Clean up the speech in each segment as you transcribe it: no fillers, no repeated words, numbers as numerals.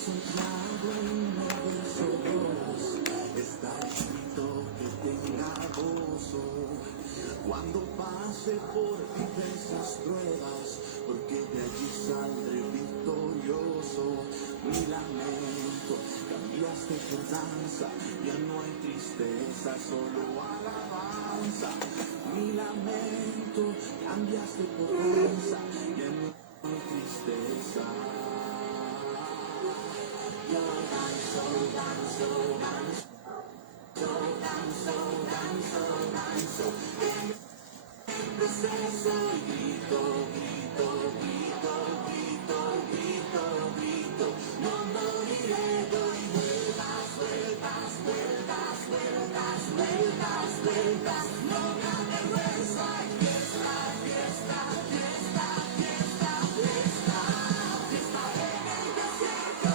Santiago en el verso 2 está escrito que tenga gozo cuando pase por diversas pruebas, porque de allí saldré victorioso. Mi lamento cambiaste por danza, ya no hay tristeza, solo alabanza. Mi lamento cambiaste por danza, ya no hay tristeza. Yo danzo, danzo, danzo, danzo, danzo, danzo, en el proceso y grito, grito, grito, grito, grito, grito, no moriré, doy vueltas, vueltas, vueltas, vueltas, vueltas, vueltas, no me avergüenza, fiesta, fiesta, fiesta, fiesta, fiesta, fiesta en el desierto.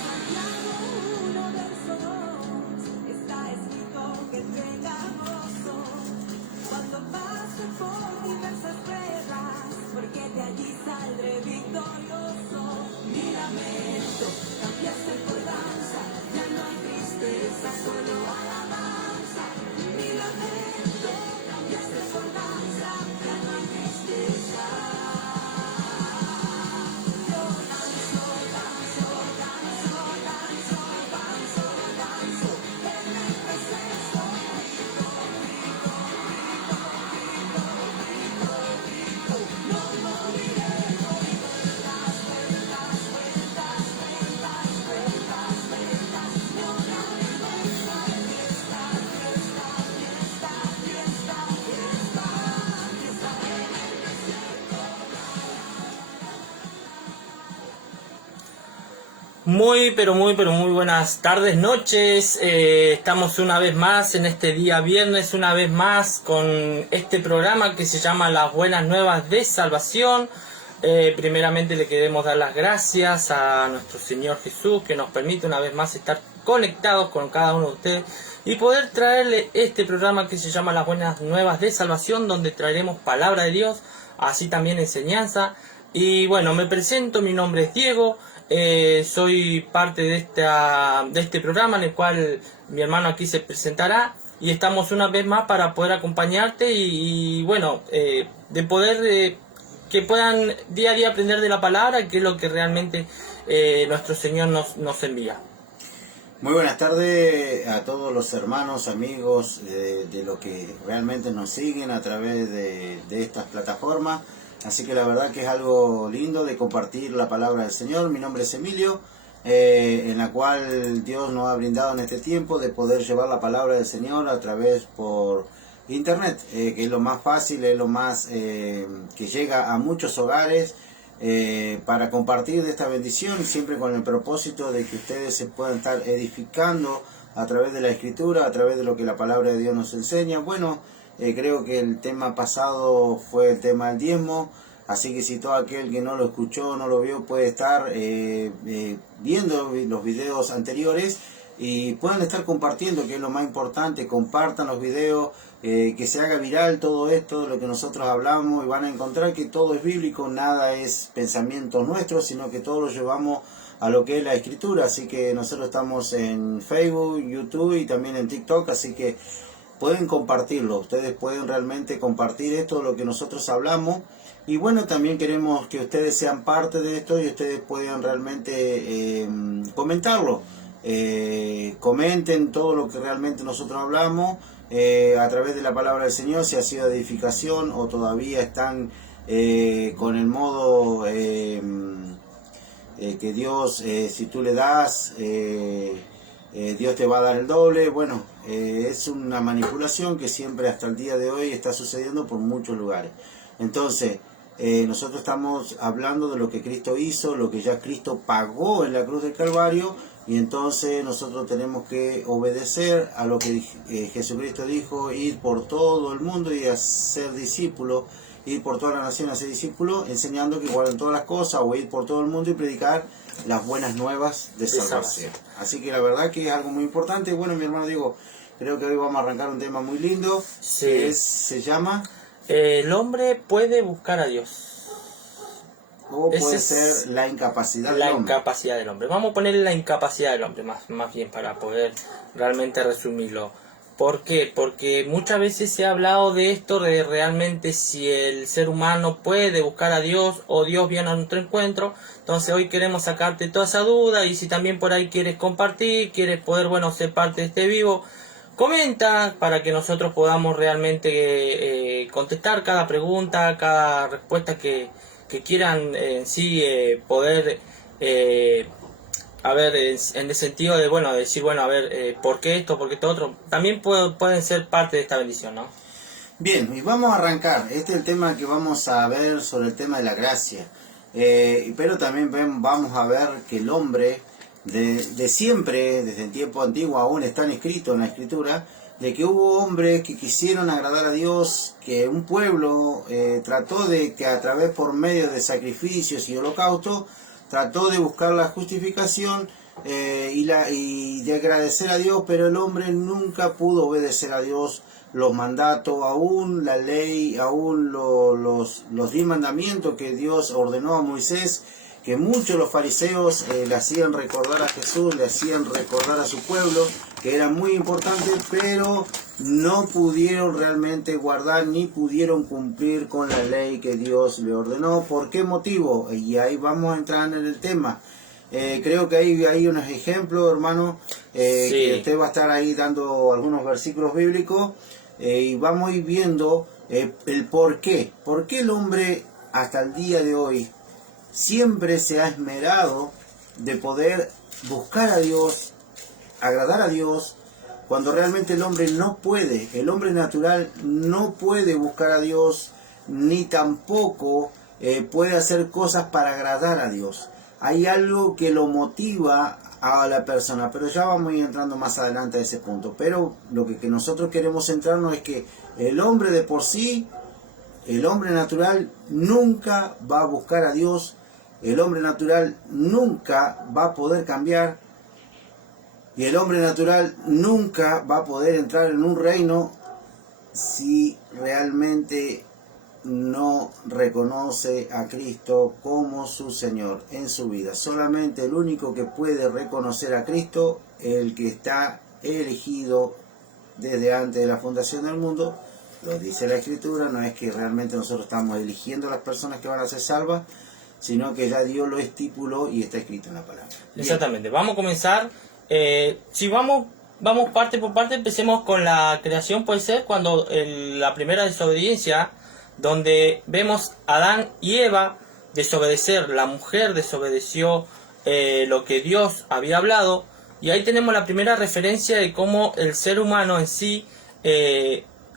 Santiago 1, verso 2, está escrito que tenga gozo cuando pase por diversas pruebas, porque de allí saldré victorioso. Mi lamento cambiaste por danza, ya no hay tristeza, solo alabanza. Mi lamento cambiaste por danza, ya no hay tristeza. Yo danzo, danzo, danzo, danzo, danzo, danzo, en el proceso, grito, grito, grito, grito, grito, grito, no moriré, doy vueltas, vueltas, vueltas, vueltas, vueltas, vueltas, no me avergüenza, fiesta, fiesta, fiesta, fiesta, fiesta, fiesta en el desierto. Muy buenas tardes, noches. Estamos una vez más en este día viernes, una vez más con este programa que se llama Las Buenas Nuevas de Salvación. Primeramente le queremos dar las gracias a nuestro Señor Jesús que nos permite una vez más estar conectados con cada uno de ustedes y poder traerle este programa que se llama Las Buenas Nuevas de Salvación, donde traeremos palabra de Dios, así también enseñanza. Y bueno, me presento, mi nombre es Diego. Soy parte de este programa en el cual mi hermano aquí se presentará y estamos una vez más para poder acompañarte y bueno, de poder que puedan día a día aprender de la palabra, que es lo que realmente nuestro Señor nos envía. Muy buenas tardes a todos los hermanos, amigos de lo que realmente nos siguen a través de estas plataformas. Así que la verdad que es algo lindo de compartir la palabra del Señor. Mi nombre es Emilio, en la cual Dios nos ha brindado en este tiempo de poder llevar la palabra del Señor a través por internet, que es lo más fácil, es lo más que llega a muchos hogares para compartir de esta bendición, siempre con el propósito de que ustedes se puedan estar edificando a través de la Escritura, a través de lo que la palabra de Dios nos enseña. Bueno, creo que el tema pasado fue el tema del diezmo, así que si todo aquel que no lo escuchó, no lo vio, puede estar viendo los videos anteriores y puedan estar compartiendo, que es lo más importante. Compartan los videos, que se haga viral todo esto, lo que nosotros hablamos, y van a encontrar que todo es bíblico, nada es pensamiento nuestro, sino que todo lo llevamos a lo que es la Escritura. Así que nosotros estamos en Facebook, YouTube y también en TikTok, así que pueden compartirlo, ustedes pueden realmente compartir esto, lo que nosotros hablamos. Y bueno, también queremos que ustedes sean parte de esto y ustedes puedan realmente comentarlo. Comenten todo lo que realmente nosotros hablamos a través de la palabra del Señor, si ha sido edificación o todavía están con el modo que Dios, si tú le das, Dios te va a dar el doble. Bueno, es una manipulación que siempre hasta el día de hoy está sucediendo por muchos lugares. Entonces, nosotros estamos hablando de lo que Cristo hizo, lo que ya Cristo pagó en la cruz del Calvario, y entonces nosotros tenemos que obedecer a lo que Jesucristo dijo: ir por todo el mundo y hacer discípulos. ir por toda la nación a ser discípulos, enseñando que guarden todas las cosas, o ir por todo el mundo y predicar las buenas nuevas de salvación. Así que la verdad que es algo muy importante. Bueno, mi hermano Diego, creo que hoy vamos a arrancar un tema muy lindo, Sí. que se llama... El hombre puede buscar a Dios. O Ese puede es ser la incapacidad la del hombre. incapacidad del hombre. Vamos a ponerle la incapacidad del hombre, más bien para poder realmente resumirlo. ¿Por qué? Porque muchas veces se ha hablado de esto, de realmente si el ser humano puede buscar a Dios o Dios viene a nuestro encuentro. Entonces hoy queremos sacarte toda esa duda, y si también por ahí quieres compartir, quieres poder, bueno, ser parte de este vivo, comenta para que nosotros podamos realmente contestar cada pregunta, cada respuesta que quieran en sí poder a ver, en el sentido de, bueno, decir, bueno, a ver, ¿por qué esto, por qué esto otro? También pueden ser parte de esta bendición, ¿no? Bien, y vamos a arrancar. Este es el tema que vamos a ver sobre el tema de la gracia. Pero también vamos a ver que el hombre de siempre, desde el tiempo antiguo, aún están escritos en la Escritura, de que hubo hombres que quisieron agradar a Dios, que un pueblo trató de que a través, por medio de sacrificios y holocaustos, trató de buscar la justificación y de agradecer a Dios, pero el hombre nunca pudo obedecer a Dios, los mandatos, aún la ley, aún los 10 mandamientos que Dios ordenó a Moisés, que muchos los fariseos le hacían recordar a Jesús, le hacían recordar a su pueblo, que era muy importante, pero no pudieron realmente guardar ni pudieron cumplir con la ley que Dios le ordenó. ¿Por qué motivo? Y ahí vamos a entrar en el tema. Creo que hay unos ejemplos, hermano, Sí. que usted va a estar ahí dando algunos versículos bíblicos, y vamos a ir viendo el por qué. ¿Por qué el hombre hasta el día de hoy siempre se ha esmerado de poder buscar a Dios, agradar a Dios, cuando realmente el hombre no puede? El hombre natural no puede buscar a Dios, ni tampoco puede hacer cosas para agradar a Dios. Hay algo que lo motiva a la persona, pero ya vamos a ir entrando más adelante a ese punto. Pero lo que nosotros queremos centrarnos es que el hombre de por sí, el hombre natural, nunca va a buscar a Dios. El hombre natural nunca va a poder cambiar, y el hombre natural nunca va a poder entrar en un reino si realmente no reconoce a Cristo como su Señor en su vida. Solamente el único que puede reconocer a Cristo, el que está elegido desde antes de la fundación del mundo, lo dice la Escritura. No es que realmente nosotros estamos eligiendo a las personas que van a ser salvas, sino que ya Dios lo estipuló y está escrito en la palabra. Exactamente. Vamos a comenzar. Si vamos parte por parte, empecemos con la creación, puede ser, cuando la primera desobediencia, donde vemos a Adán y Eva desobedecer. La mujer desobedeció lo que Dios había hablado, y ahí tenemos la primera referencia de cómo el ser humano en sí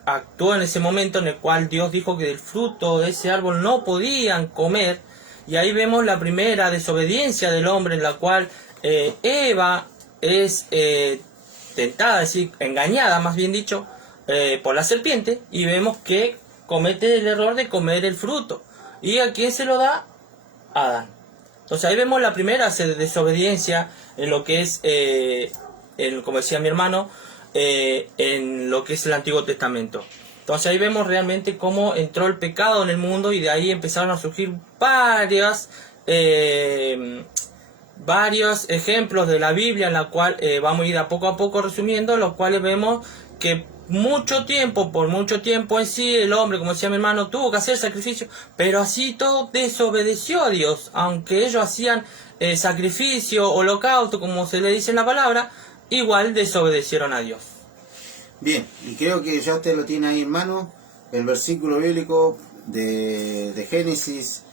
actuó en ese momento en el cual Dios dijo que del fruto de ese árbol no podían comer. Y ahí vemos la primera desobediencia del hombre, en la cual Eva es tentada, es decir, engañada, más bien dicho, por la serpiente, y vemos que comete el error de comer el fruto. ¿Y a quién se lo da? A Adán. Entonces ahí vemos la primera desobediencia en lo que es, como decía mi hermano, en lo que es el Antiguo Testamento. Entonces ahí vemos realmente cómo entró el pecado en el mundo, y de ahí empezaron a surgir varios ejemplos de la Biblia, en la cual vamos a ir a poco resumiendo, los cuales vemos que por mucho tiempo en sí, el hombre, como decía mi hermano, tuvo que hacer sacrificio, pero así todo desobedeció a Dios. Aunque ellos hacían sacrificio, holocausto, como se le dice en la palabra, igual desobedecieron a Dios. Bien, y creo que ya usted lo tiene ahí en mano, el versículo bíblico de Génesis,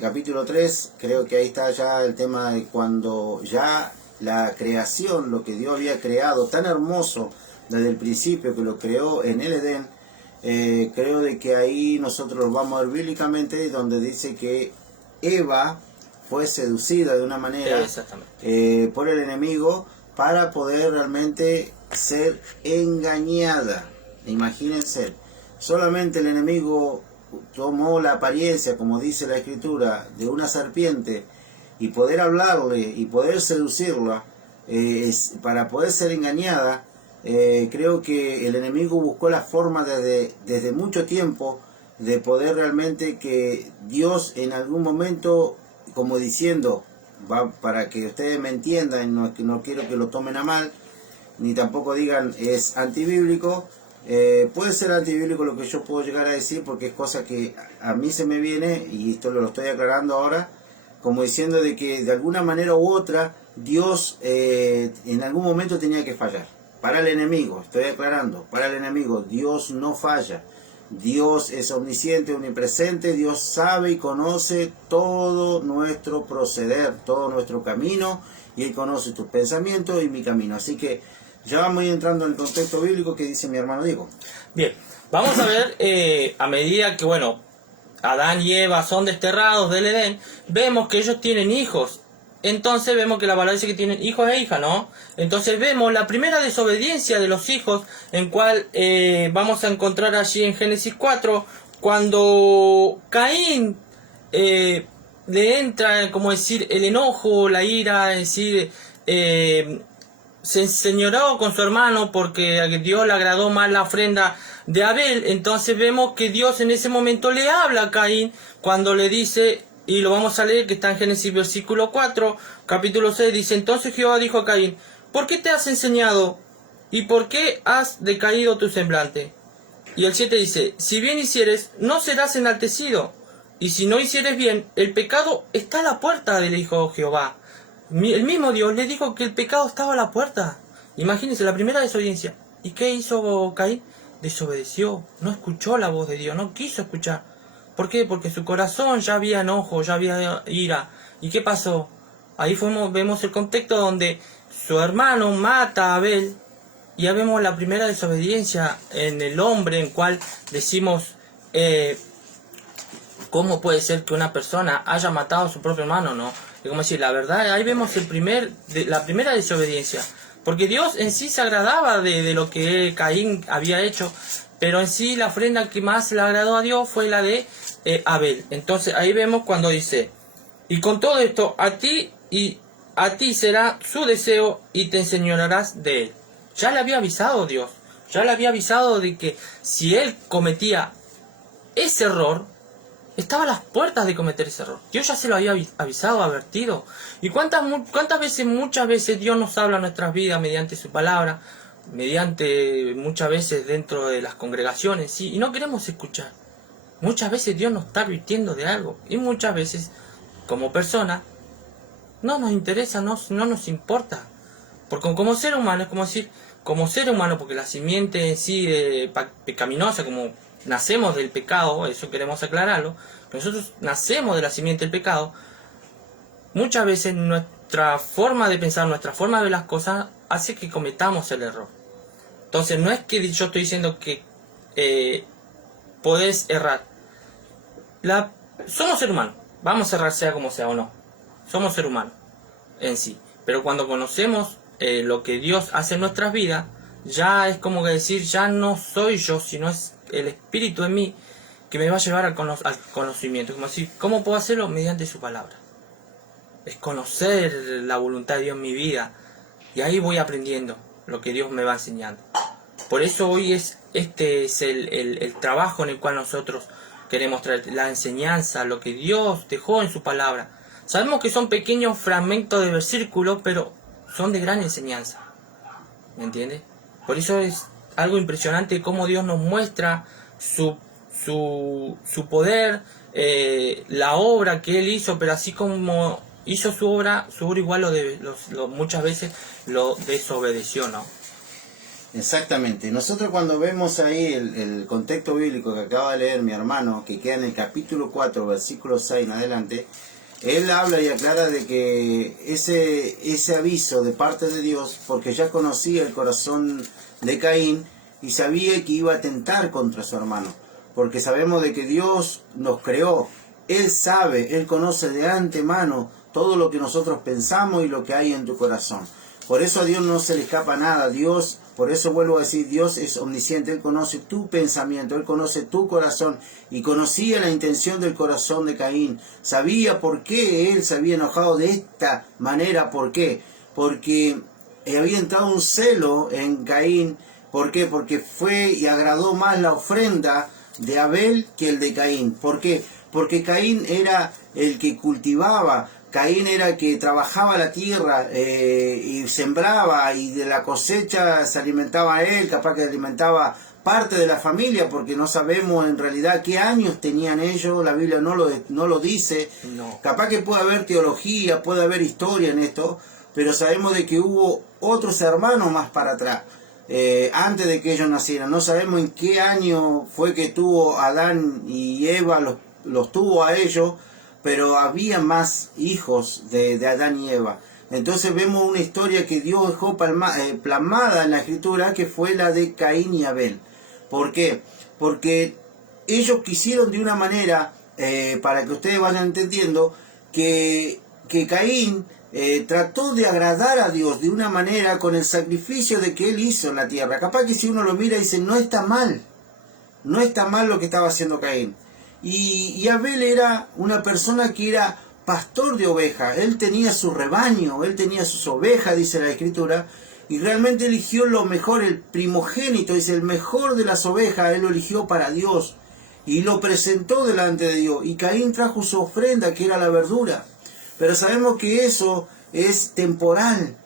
capítulo 3, creo que ahí está ya el tema de cuando ya la creación, lo que Dios había creado, tan hermoso desde el principio, que lo creó en el Edén. Creo de que ahí nosotros lo vamos a ver bíblicamente, donde dice que Eva fue seducida de una manera por el enemigo para poder realmente ser engañada. Imagínense, solamente el enemigo tomó la apariencia, como dice la Escritura, de una serpiente, y poder hablarle y poder seducirla, para poder ser engañada, creo que el enemigo buscó la forma desde mucho tiempo de poder realmente que Dios en algún momento, como diciendo, para que ustedes me entiendan, no quiero que lo tomen a mal, ni tampoco digan es antibíblico. Puede ser antibíblico lo que yo puedo llegar a decir, porque es cosa que a mí se me viene, y esto lo estoy aclarando ahora, como diciendo de que de alguna manera u otra Dios en algún momento tenía que fallar. Para el enemigo, estoy aclarando, para el enemigo Dios no falla. Dios es omnisciente, omnipresente, Dios sabe y conoce todo nuestro proceder, todo nuestro camino, y Él conoce tus pensamientos y mi camino. Así que ya vamos a ir entrando en el contexto bíblico que dice mi hermano Diego. Bien, vamos a ver, a medida que, bueno, Adán y Eva son desterrados del Edén, vemos que ellos tienen hijos. Entonces vemos que la palabra dice que tienen hijos e hijas, ¿no? Entonces vemos la primera desobediencia de los hijos, en cual vamos a encontrar allí en Génesis 4, cuando Caín le entra, como decir, el enojo, la ira, es decir, se enseñoreó con su hermano porque a Dios le agradó más la ofrenda de Abel. Entonces vemos que Dios en ese momento le habla a Caín cuando le dice, y lo vamos a leer, que está en Génesis versículo 4, capítulo 6, dice: entonces Jehová dijo a Caín, ¿por qué te has enseñado? ¿Y por qué has decaído tu semblante? Y el 7 dice: si bien hicieres, no serás enaltecido, y si no hicieres bien, el pecado está a la puerta, le dijo Jehová. El mismo Dios le dijo que el pecado estaba a la puerta. Imagínense, la primera desobediencia. ¿Y qué hizo Caín? Desobedeció, no escuchó la voz de Dios, no quiso escuchar. ¿Por qué? Porque su corazón ya había enojo, ya había ira. ¿Y qué pasó? Ahí vemos el contexto donde su hermano mata a Abel. Y ya vemos la primera desobediencia en el hombre, en cual decimos, ¿cómo puede ser que una persona haya matado a su propio hermano? No, es como decir, la verdad, ahí vemos la primera desobediencia. Porque Dios en sí se agradaba de lo que Caín había hecho, pero en sí la ofrenda que más le agradó a Dios fue la de Abel. Entonces ahí vemos cuando dice: y con todo esto a ti será su deseo y te enseñorearás de él. Ya le había avisado Dios, ya le había avisado de que si él cometía ese error, estaba a las puertas de cometer ese error. Dios ya se lo había avisado, advertido. ¿Y cuántas veces, muchas veces Dios nos habla en nuestras vidas mediante su palabra, mediante muchas veces dentro de las congregaciones, ¿sí? Y no queremos escuchar? Muchas veces Dios nos está advirtiendo de algo, y muchas veces, como persona, no nos interesa, no nos importa. Porque como ser humano, es como decir, como ser humano, porque la simiente en sí pecaminosa, como nacemos del pecado, eso queremos aclararlo, nosotros nacemos de la simiente del pecado, muchas veces nuestra forma de pensar, nuestra forma de ver las cosas, hace que cometamos el error. Entonces no es que yo estoy diciendo que podés errar. Somos seres humanos, vamos a errar sea como sea o no, somos seres humanos en sí, pero cuando conocemos lo que Dios hace en nuestras vidas, ya es como que decir, ya no soy yo, sino es el Espíritu en mí que me va a llevar al conocimiento. Como decir, ¿cómo puedo hacerlo? Mediante su palabra. Es conocer la voluntad de Dios en mi vida, y ahí voy aprendiendo lo que Dios me va enseñando. Por eso hoy este es el trabajo en el cual nosotros queremos traer la enseñanza, lo que Dios dejó en su palabra. Sabemos que son pequeños fragmentos de versículos, pero son de gran enseñanza. ¿Me entiendes? Por eso es algo impresionante cómo Dios nos muestra su poder, la obra que Él hizo, pero así como hizo su obra igual muchas veces lo desobedeció, ¿no? Exactamente. Nosotros cuando vemos ahí el contexto bíblico que acaba de leer mi hermano, que queda en el capítulo 4, versículo 6 en adelante, él habla y aclara de que ese aviso de parte de Dios, porque ya conocía el corazón de Caín y sabía que iba a tentar contra su hermano, porque sabemos de que Dios nos creó, Él sabe, Él conoce de antemano todo lo que nosotros pensamos y lo que hay en tu corazón. Por eso a Dios no se le escapa nada. Dios, por eso vuelvo a decir, Dios es omnisciente. Él conoce tu pensamiento, Él conoce tu corazón y conocía la intención del corazón de Caín. Sabía por qué él se había enojado de esta manera. ¿Por qué? Porque había entrado un celo en Caín. ¿Por qué? Porque fue y agradó más la ofrenda de Abel que el de Caín. ¿Por qué? Porque Caín era el que cultivaba, Caín era el que trabajaba la tierra y sembraba, y de la cosecha se alimentaba él, capaz que alimentaba parte de la familia, porque no sabemos en realidad qué años tenían ellos, la Biblia no lo dice. No. Capaz que puede haber teología, puede haber historia en esto, pero sabemos de que hubo otros hermanos más para atrás. Antes de que ellos nacieran, no sabemos en qué año fue que tuvo Adán y Eva, los tuvo a ellos, pero había más hijos de Adán y Eva. Entonces vemos una historia que Dios dejó plasmada en la Escritura, que fue la de Caín y Abel. ¿Por qué? Porque ellos quisieron de una manera, para que ustedes vayan entendiendo, que Caín trató de agradar a Dios de una manera con el sacrificio de que él hizo en la tierra. Capaz que si uno lo mira y dice, no está mal lo que estaba haciendo Caín. Y Abel era una persona que era pastor de ovejas. Él tenía su rebaño, él tenía sus ovejas, dice la Escritura, y realmente eligió lo mejor, el primogénito, dice, el mejor de las ovejas, él lo eligió para Dios y lo presentó delante de Dios. Y Caín trajo su ofrenda, que era la verdura. Pero sabemos que eso es temporal,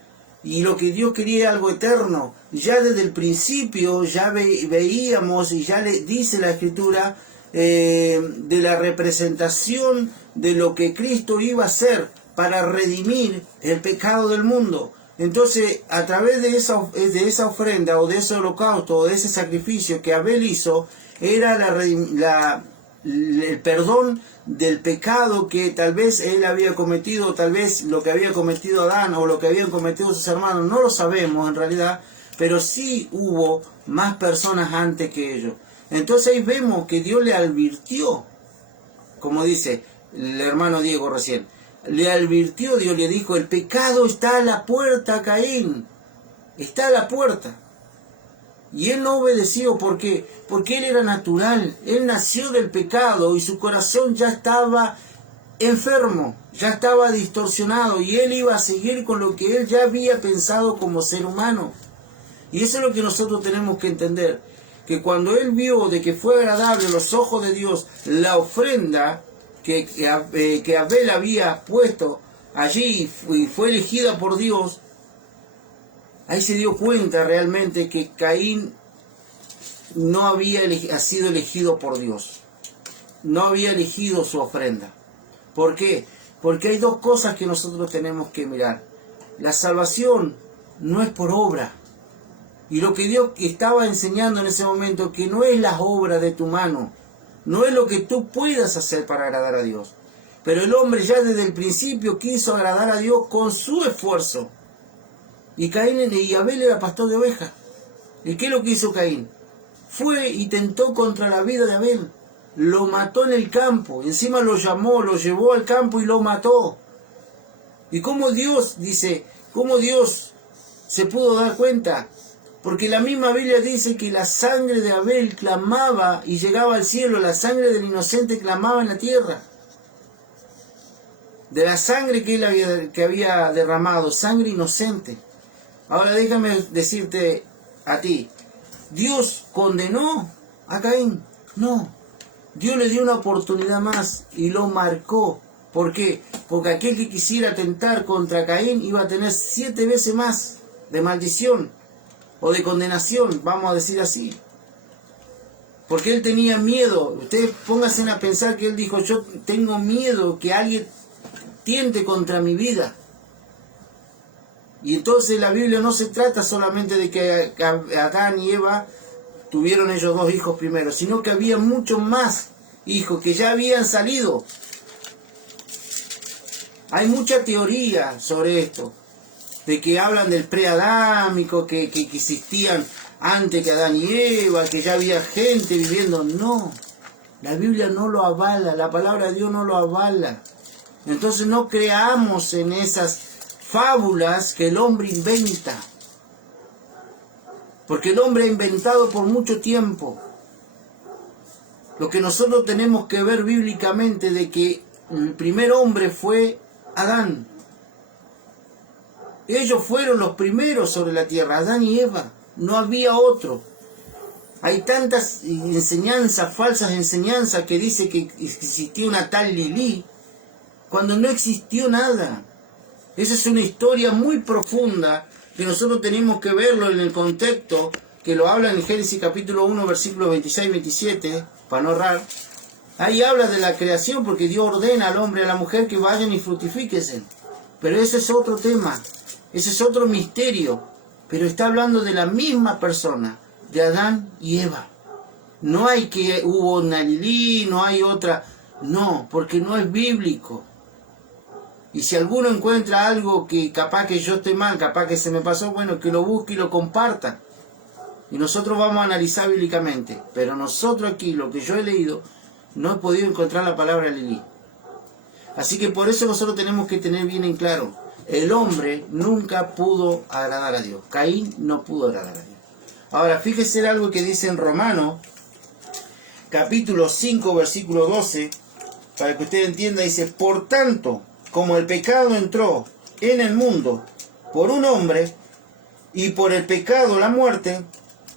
y lo que Dios quería era algo eterno. Ya desde el principio ya veíamos, y ya le dice la Escritura, de la representación de lo que Cristo iba a hacer para redimir el pecado del mundo. Entonces, a través de esa ofrenda, o de ese holocausto, o de ese sacrificio que Abel hizo, era el perdón del pecado que tal vez él había cometido, tal vez lo que había cometido Adán o lo que habían cometido sus hermanos, no lo sabemos en realidad, pero sí hubo más personas antes que ellos. Entonces ahí vemos que Dios le advirtió, como dice el hermano Diego recién, le advirtió, Dios le dijo, el pecado está a la puerta, Caín, está a la puerta. Y él no obedeció, ¿por qué? Porque él era natural, él nació del pecado y su corazón ya estaba enfermo, ya estaba distorsionado, y él iba a seguir con lo que él ya había pensado como ser humano. Y eso es lo que nosotros tenemos que entender, que cuando él vio de que fue agradable a los ojos de Dios la ofrenda que Abel había puesto allí y fue elegida por Dios, ahí se dio cuenta realmente que Caín no había sido elegido por Dios, no había elegido su ofrenda. ¿Por qué? Porque hay dos cosas que nosotros tenemos que mirar. La salvación no es por obra. Y lo que Dios estaba enseñando en ese momento, que no es las obras de tu mano, no es lo que tú puedas hacer para agradar a Dios. Pero el hombre ya desde el principio quiso agradar a Dios con su esfuerzo. Y Caín y Abel era pastor de ovejas. ¿Y qué es lo que hizo Caín? Fue y tentó contra la vida de Abel. Lo mató en el campo. Encima lo llamó, lo llevó al campo y lo mató. ¿Y cómo Dios, dice, cómo Dios se pudo dar cuenta? Porque la misma Biblia dice que la sangre de Abel clamaba y llegaba al cielo, la sangre del inocente clamaba en la tierra. De la sangre que él había derramado, sangre inocente. Ahora déjame decirte a ti, ¿Dios condenó a Caín? No. Dios le dio una oportunidad más y lo marcó. ¿Por qué? Porque aquel que quisiera atentar contra Caín iba a tener 7 veces más de maldición o de condenación, vamos a decir así. Porque él tenía miedo. Ustedes pónganse a pensar que él dijo, yo tengo miedo que alguien tiente contra mi vida. Y entonces la Biblia no se trata solamente de que Adán y Eva tuvieron ellos 2 hijos primero, sino que había muchos más hijos que ya habían salido. Hay mucha teoría sobre esto, de que hablan del preadámico, que existían antes que Adán y Eva, que ya había gente viviendo. No, la Biblia no lo avala, la palabra de Dios no lo avala. Entonces no creamos en esas fábulas que el hombre inventa. Porque el hombre ha inventado por mucho tiempo. Lo que nosotros tenemos que ver bíblicamente de que el primer hombre fue Adán. Ellos fueron los primeros sobre la tierra, Adán y Eva. No había otro. Hay tantas enseñanzas, falsas enseñanzas, que dice que existía una tal Lilí, cuando no existió nada. Esa es una historia muy profunda, que nosotros tenemos que verlo en el contexto, que lo habla en Génesis capítulo 1, versículos 26 y 27, para no errar. Ahí habla de la creación, porque Dios ordena al hombre y a la mujer que vayan y fructifíquense. Pero ese es otro tema, ese es otro misterio, pero está hablando de la misma persona, de Adán y Eva. No hay que hubo una Lilí, no hay otra, no, porque no es bíblico. Y si alguno encuentra algo que capaz que yo esté mal, capaz que se me pasó, bueno, que lo busque y lo comparta. Y nosotros vamos a analizar bíblicamente. Pero nosotros aquí, lo que yo he leído, no he podido encontrar la palabra Lilí. Así que por eso nosotros tenemos que tener bien en claro, el hombre nunca pudo agradar a Dios. Caín no pudo agradar a Dios. Ahora, fíjese algo que dice en Romanos, capítulo 5, versículo 12, para que usted entienda, dice, por tanto, como el pecado entró en el mundo por un hombre, y por el pecado la muerte,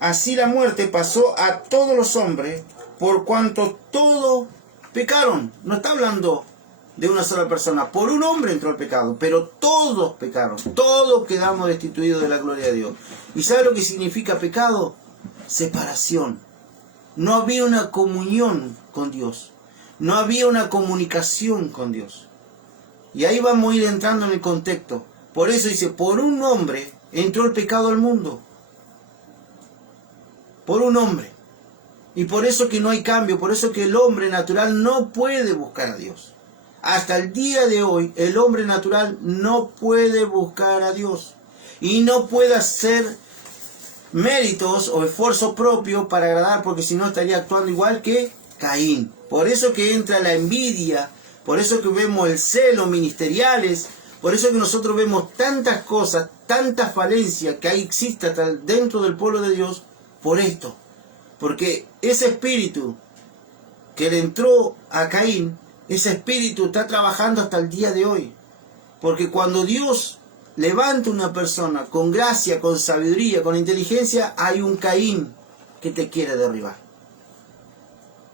así la muerte pasó a todos los hombres, por cuanto todos pecaron. No está hablando de una sola persona. Por un hombre entró el pecado, pero todos pecaron. Todos quedamos destituidos de la gloria de Dios. ¿Y sabe lo que significa pecado? Separación. No había una comunión con Dios. No había una comunicación con Dios. Y ahí vamos a ir entrando en el contexto. Por eso dice, por un hombre entró el pecado al mundo. Por un hombre. Y por eso que no hay cambio, por eso que el hombre natural no puede buscar a Dios. Hasta el día de hoy, el hombre natural no puede buscar a Dios. Y no puede hacer méritos o esfuerzo propio para agradar, porque si no estaría actuando igual que Caín. Por eso que entra la envidia, por eso que vemos el celo ministeriales, por eso que nosotros vemos tantas cosas, tantas falencias que ahí existe hasta dentro del pueblo de Dios, por esto. Porque ese espíritu que le entró a Caín, ese espíritu está trabajando hasta el día de hoy. Porque cuando Dios levanta una persona con gracia, con sabiduría, con inteligencia, hay un Caín que te quiere derribar.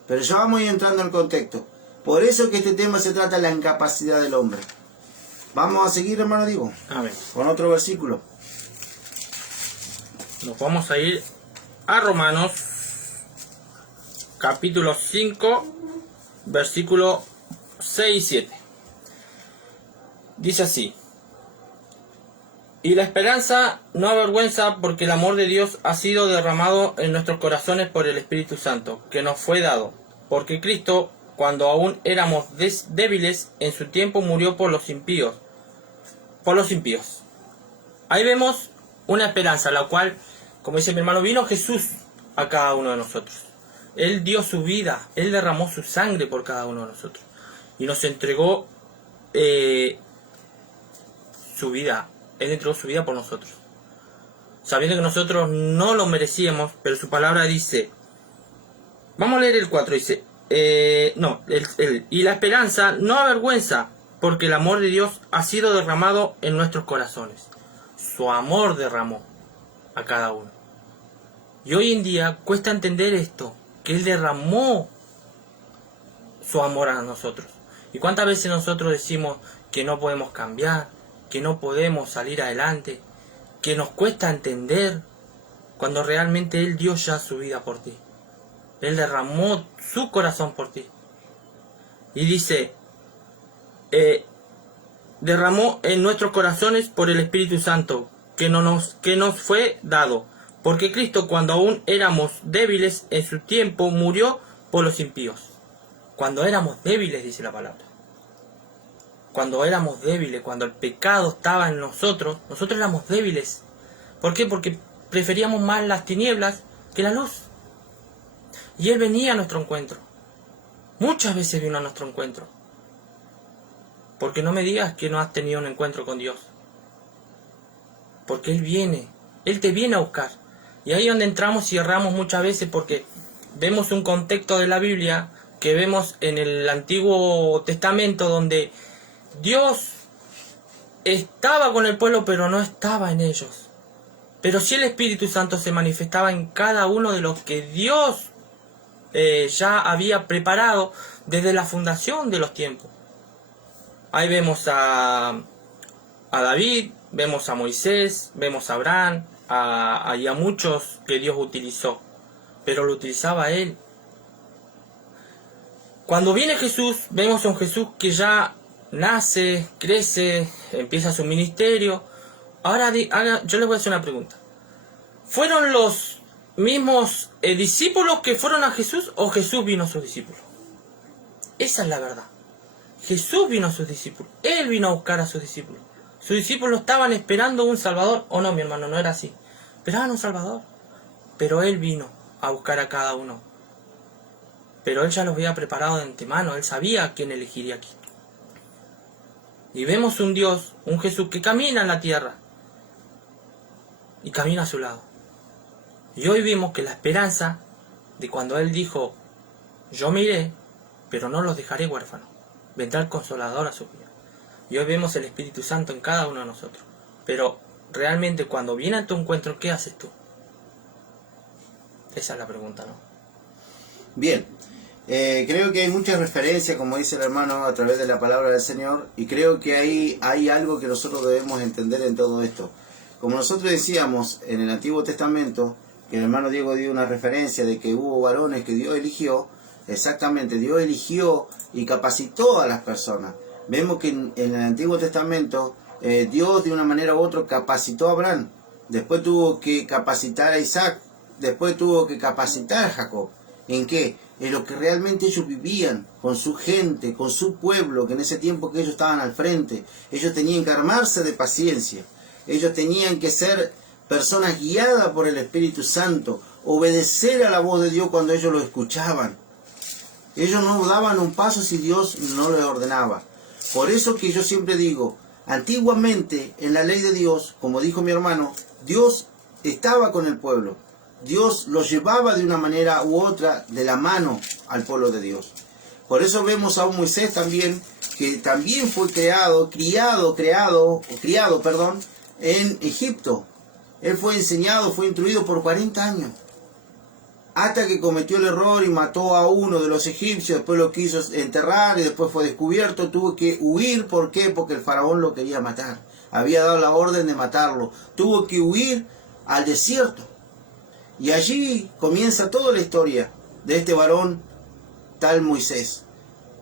Pero ya vamos a ir entrando en el contexto. Por eso que este tema se trata de la incapacidad del hombre. Vamos a seguir, hermano Diego, Amén. con otro versículo. Nos vamos a ir a Romanos, capítulo 5, versículo 6 y 7. Dice así: y la esperanza no avergüenza, porque el amor de Dios ha sido derramado en nuestros corazones por el Espíritu Santo, que nos fue dado. Porque Cristo, cuando aún éramos débiles, en su tiempo murió por los impíos. Ahí vemos una esperanza, la cual, como dice mi hermano, vino Jesús a cada uno de nosotros. Él dio su vida, Él derramó su sangre por cada uno de nosotros. Y nos entregó su vida. Él entregó su vida por nosotros. Sabiendo que nosotros no lo merecíamos, pero su palabra dice... Vamos a leer el 4, dice... y la esperanza no avergüenza, porque el amor de Dios ha sido derramado en nuestros corazones. Su amor derramó a cada uno. Y hoy en día cuesta entender esto, que Él derramó su amor a nosotros. ¿Y cuántas veces nosotros decimos que no podemos cambiar, que no podemos salir adelante, que nos cuesta entender, cuando realmente Él dio ya su vida por ti? Él derramó su corazón por ti. Y dice, derramó en nuestros corazones por el Espíritu Santo, que nos fue dado. Porque Cristo, cuando aún éramos débiles, en su tiempo murió por los impíos. Cuando éramos débiles, dice la palabra. Cuando éramos débiles, cuando el pecado estaba en nosotros éramos débiles. ¿Por qué? Porque preferíamos más las tinieblas que la luz. Y Él venía a nuestro encuentro. Muchas veces vino a nuestro encuentro. Porque no me digas que no has tenido un encuentro con Dios. porque Él viene, Él te viene a buscar. Y ahí es donde entramos y erramos muchas veces, porque vemos un contexto de la Biblia que vemos en el Antiguo Testamento, donde Dios estaba con el pueblo, pero no estaba en ellos. Pero sí el Espíritu Santo se manifestaba en cada uno de los que Dios ya había preparado desde la fundación de los tiempos. Ahí vemos a David, vemos a Moisés, vemos a Abraham, y a muchos que Dios utilizó, pero lo utilizaba a Él. Cuando viene Jesús, vemos a un Jesús que ya nace, crece, empieza su ministerio. Ahora yo les voy a hacer una pregunta. ¿Fueron los mismos discípulos que fueron a Jesús o Jesús vino a sus discípulos? Esa es la verdad. Jesús vino a sus discípulos. Él vino a buscar a sus discípulos. Sus discípulos estaban esperando un Salvador. ¿O no, mi hermano? No era así. Esperaban un Salvador. Pero Él vino a buscar a cada uno. Pero Él ya los había preparado de antemano. Él sabía a quién elegiría aquí. Y vemos un Dios, un Jesús que camina en la tierra. Y camina a su lado. Y hoy vimos que la esperanza de cuando Él dijo, yo me iré, pero no los dejaré huérfanos. Vendrá el Consolador a su vida. Y hoy vemos el Espíritu Santo en cada uno de nosotros. Pero realmente cuando viene a tu encuentro, ¿qué haces tú? Esa es la pregunta, ¿no? Bien, creo que hay muchas referencias, como dice el hermano, a través de la palabra del Señor, y creo que hay algo que nosotros debemos entender en todo esto. Como nosotros decíamos en el Antiguo Testamento, que el hermano Diego dio una referencia de que hubo varones que Dios eligió, exactamente, Dios eligió y capacitó a las personas. Vemos que en el Antiguo Testamento Dios de una manera u otra capacitó a Abraham, después tuvo que capacitar a Isaac, después tuvo que capacitar a Jacob. ¿En qué? En lo que realmente ellos vivían, con su gente, con su pueblo, que en ese tiempo que ellos estaban al frente, ellos tenían que armarse de paciencia, ellos tenían que ser personas guiadas por el Espíritu Santo, obedecer a la voz de Dios cuando ellos lo escuchaban. Ellos no daban un paso si Dios no les ordenaba. Por eso que yo siempre digo, antiguamente en la ley de Dios, como dijo mi hermano, Dios estaba con el pueblo. Dios los llevaba de una manera u otra de la mano al pueblo de Dios. Por eso vemos a un Moisés también, que también fue criado en Egipto. Él fue enseñado, fue instruido por 40 años. Hasta que cometió el error y mató a uno de los egipcios, después lo quiso enterrar y después fue descubierto, tuvo que huir. ¿Por qué? Porque el faraón lo quería matar. Había dado la orden de matarlo. Tuvo que huir al desierto. Y allí comienza toda la historia de este varón tal Moisés.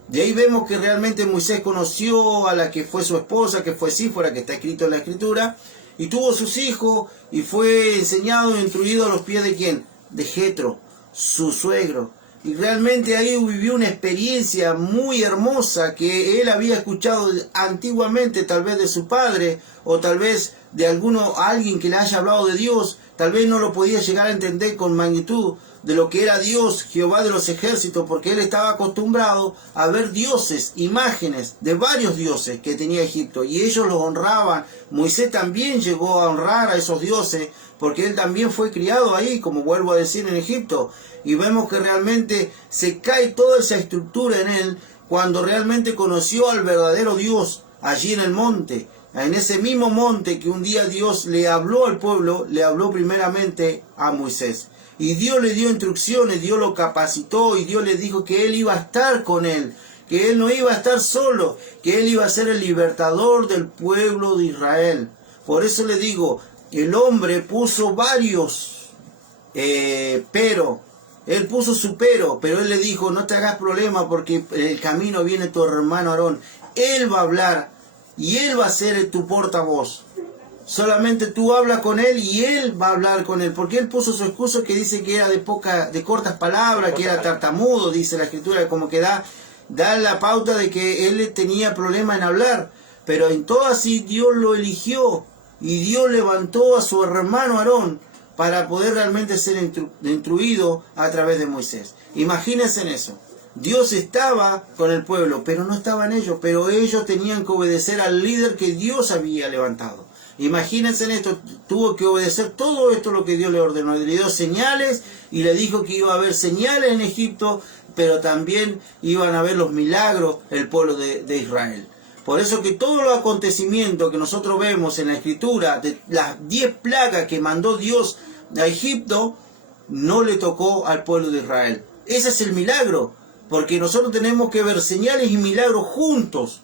De ahí vemos que realmente Moisés conoció a la que fue su esposa, que fue Sífora, que está escrito en la Escritura, y tuvo sus hijos y fue enseñado e instruido a los pies de ¿quién? De Jetro, su suegro. Y realmente ahí vivió una experiencia muy hermosa que él había escuchado antiguamente, tal vez de su padre, o tal vez de alguien que le haya hablado de Dios. Tal vez no lo podía llegar a entender con magnitud de lo que era Dios, Jehová de los ejércitos, porque él estaba acostumbrado a ver dioses, imágenes de varios dioses que tenía Egipto, y ellos los honraban. Moisés también llegó a honrar a esos dioses, porque él también fue criado ahí, como vuelvo a decir, en Egipto. Y vemos que realmente se cae toda esa estructura en él cuando realmente conoció al verdadero Dios allí en el monte. En ese mismo monte que un día Dios le habló al pueblo, le habló primeramente a Moisés. Y Dios le dio instrucciones, Dios lo capacitó y Dios le dijo que él iba a estar con él, que él no iba a estar solo, que él iba a ser el libertador del pueblo de Israel. Por eso le digo, el hombre puso varios pero. Él puso su pero él le dijo, no te hagas problema porque en el camino viene tu hermano Aarón. Él va a hablar y él va a ser tu portavoz. Solamente tú hablas con él y él va a hablar con él. Porque él puso su excusa que dice que era de cortas palabras, que era tartamudo, dice la Escritura, como que da la pauta de que él tenía problema en hablar. Pero en todo así Dios lo eligió y Dios levantó a su hermano Aarón para poder realmente ser instruido a través de Moisés. Imagínense en eso. Dios estaba con el pueblo, pero no estaba en ellos. Pero ellos tenían que obedecer al líder que Dios había levantado. Imagínense en esto, tuvo que obedecer todo esto lo que Dios le ordenó. Le dio señales y le dijo que iba a haber señales en Egipto, pero también iban a ver los milagros el pueblo de Israel. Por eso que todos los acontecimientos que nosotros vemos en la Escritura, de las 10 plagas que mandó Dios a Egipto, no le tocó al pueblo de Israel. Ese es el milagro, porque nosotros tenemos que ver señales y milagros juntos.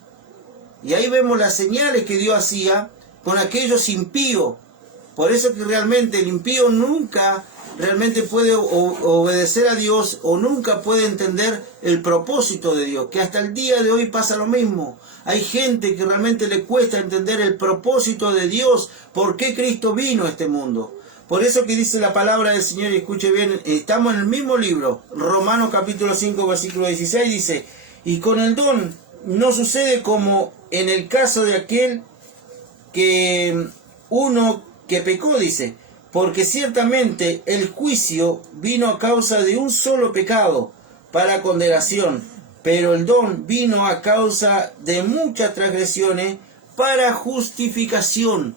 Y ahí vemos las señales que Dios hacía con aquellos impíos. Por eso que realmente el impío nunca realmente puede obedecer a Dios o nunca puede entender el propósito de Dios, que hasta el día de hoy pasa lo mismo. Hay gente que realmente le cuesta entender el propósito de Dios, por qué Cristo vino a este mundo. Por eso que dice la palabra del Señor, y escuche bien, estamos en el mismo libro, Romanos capítulo 5, versículo 16, dice, y con el don no sucede como en el caso de aquel que uno que pecó, dice, porque ciertamente el juicio vino a causa de un solo pecado para condenación, pero el don vino a causa de muchas transgresiones para justificación.